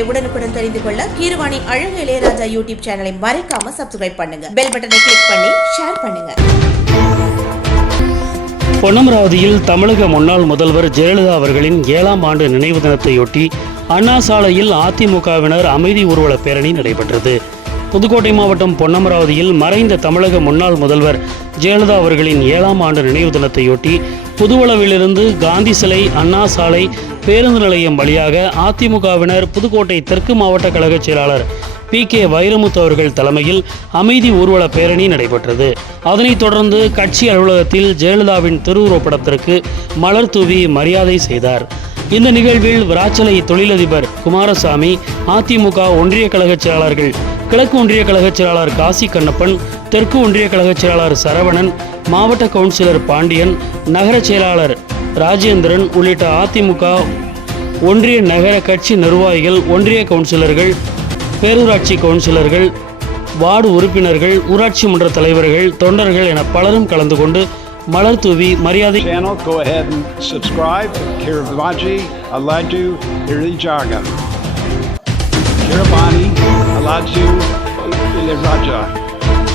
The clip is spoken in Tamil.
செய்திகளை உடனுக்குடன் தெரிந்து கொள்ள கீரவாணி அழகு இளையராஜா யூடியூப் சேனலை மறக்காம சப்ஸ்கிரைப் பண்ணுங்க. பெல் பட்டனை கிளிக் பண்ணி ஷேர் பண்ணுங்க. பொன்னமராவதியில் தமிழக முன்னாள் முதல்வர் ஜெயலலிதா அவர்களின் 7ஆம் ஆண்டு நினைவு தினத்தையொட்டி அண்ணா சாலையில் அதிமுகவினர் அமைதி ஊர்வல பேரணி நடைபெற்றது. புதுக்கோட்டை மாவட்டம் பொன்னமராவதியில் மறைந்த தமிழக முன்னாள் முதல்வர் ஜெயலலிதா அவர்களின் 7ஆம் ஆண்டு நினைவு தினத்தையொட்டி புதுவளவிலிருந்து காந்தி சிலை, அண்ணா சாலை, பேருந்து நிலையம் வழியாக அதிமுகவினர் புதுக்கோட்டை தெற்கு மாவட்ட கழக செயலாளர் PK வைரமுத்து அவர்கள் தலைமையில் அமைதி ஊர்வல பேரணி நடைபெற்றது. அதனைத் தொடர்ந்து கட்சி அலுவலகத்தில் ஜெயலலிதாவின் திருவுருவப்படத்திற்கு மலர் தூவி மரியாதை செய்தார். இந்த நிகழ்வில் விராச்சலை தொழிலதிபர் குமாரசாமி, அதிமுக ஒன்றிய கழக செயலாளர்கள் கிழக்கு ஒன்றிய கழக செயலாளர் காசி கண்ணப்பன், தெற்கு ஒன்றிய கழக செயலாளர் சரவணன், மாவட்ட கவுன்சிலர் பாண்டியன், நகர செயலாளர் ராஜேந்திரன் உள்ளிட்ட அதிமுக ஒன்றிய நகர கட்சி நிர்வாகிகள், ஒன்றிய கவுன்சிலர்கள், பேரூராட்சி கவுன்சிலர்கள், வார்டு உறுப்பினர்கள், ஊராட்சி மன்ற தலைவர்கள், தொண்டர்கள் என பலரும் கலந்து கொண்டு மலர் தூவி மரியாதை. Go ahead and subscribe. Kiravaji Alaju Irijaga. Kiravani Alaju Irijaga.